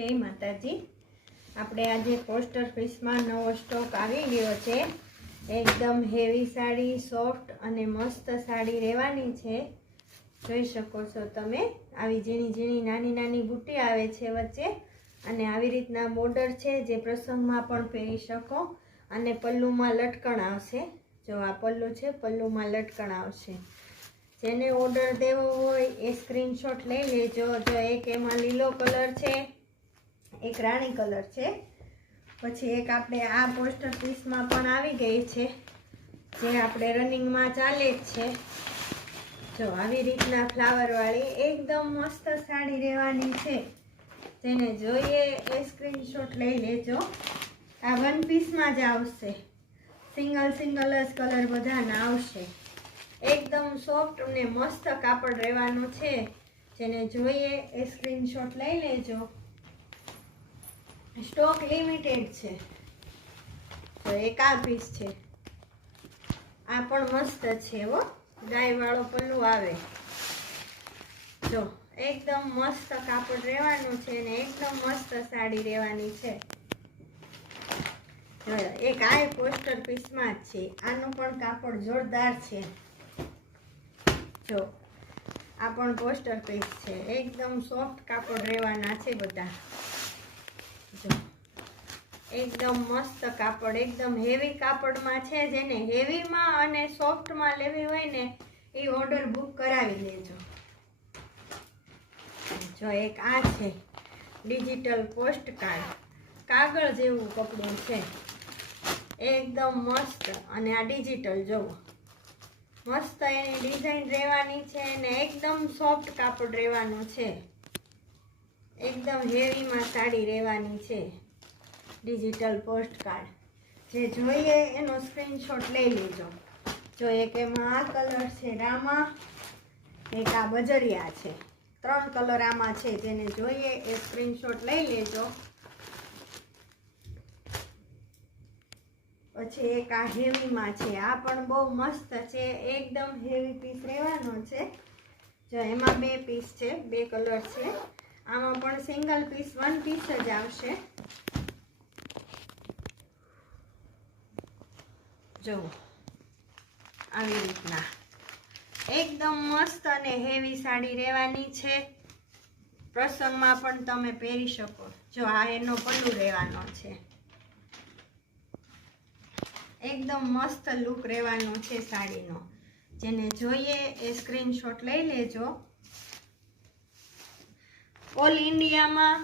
જય માતાજી। આપણે આજે પોસ્ટર પીસમાં નવો સ્ટોક આવી ગયો છે। એકદમ હેવી સાડી, સોફ્ટ અને મસ્ત સાડી રહેવાની છે। જોઈ શકો છો તમે, આવી ઝીણી ઝીણી નાની નાની બુટ્ટી આવે છે વચ્ચે, અને આવી રીતના બોર્ડર છે જે પ્રસંગમાં પણ પહેરી શકો, અને પલ્લુમાં લટકણ આવશે। જો આ પલ્લુ છે, પલ્લુમાં લટકણ આવશે। જેને ઓર્ડર દેવો હોય એ સ્ક્રીનશોટ લઈ લેજો। જો એક એમાં લીલો કલર છે, એક રાણી કલર છે, પછી એક આપણે આ પોસ્ટર પીસમાં પણ આવી ગઈ છે જે આપણે રનિંગમાં ચાલે જ છે। જો આવી રીતના ફ્લાવર વાળી એકદમ મસ્ત સાડી રહેવાની છે। જેને જોઈએ એ સ્ક્રીનશોટ લઈ લેજો। આ વન પીસમાં જ આવશે, સિંગલ સિંગલ જ કલર બધાના આવશે। એકદમ સોફ્ટ અને મસ્ત કાપડ રહેવાનું છે। જેને જોઈએ એ સ્ક્રીનશોટ લઈ લેજો। સ્ટોક લિમિટેડ છે। તો એક આ પીસ છે, આ પણ મસ્ત છે હો, ડાય વાળો પલ્લુ આવે। જો એકદમ મસ્ત કાપડ રહેવાનું છે ને એકદમ મસ્ત સાડી રહેવાની છે। એક આ પોસ્ટર પીસમાં જ છે, આનું પણ કાપડ જોરદાર છે। જો આ પણ પોસ્ટર પીસ છે, એકદમ સોફ્ટ કાપડ રહેવાના છે બધા। જો એકદમ મસ્ત કાપડ, એકદમ હેવી કાપડમાં છે। જેને હેવીમાં અને સોફ્ટમાં લેવી હોય ને એ ઓર્ડર બુક કરાવી લેજો। જો એક આ છે ડિજિટલ પોસ્ટ કાર્ડ, કાગળ જેવું કપડું છે, એકદમ મસ્ત। અને આ ડિજિટલ જોવો, મસ્ત એની ડિઝાઇન રહેવાની છે ને એકદમ સોફ્ટ કાપડ રહેવાનું છે। એકદમ હેવીમાં સાડી રહેવાની છે। ડિજિટલ પોસ્ટ કાર્ડ જે જોઈએ એનો સ્ક્રીનશોટ લઈ લેજો। જો એક એમાં આ કલર છે રામા, એક આ બજરિયા છે, 3 કલર આમાં છે। જેને જોઈએ એ સ્ક્રીનશોટ લઈ લેજો। પછી એક આ હેવીમાં છે, આ પણ બહુ મસ્ત છે, એકદમ હેવી પીસ રહેવાનો છે। જો એમાં 2 પીસ છે, 2 કલર છે। આમાં પણ સિંગલ પીસ 1 પીસ જ આવશે। જો આવી રીતના એકદમ મસ્ત અને હેવી સાડી રહેવાની છે। પ્રસંગમાં પણ તમે પહેરી શકો। જો આ એનો પલ્લુ રહેવાનો છે, એકદમ મસ્ત લુક રહેવાનો છે સાડીનો। જેને જોઈએ એ સ્ક્રીનશોટ લઈ લેજો। ઓલ ઇન્ડિયામાં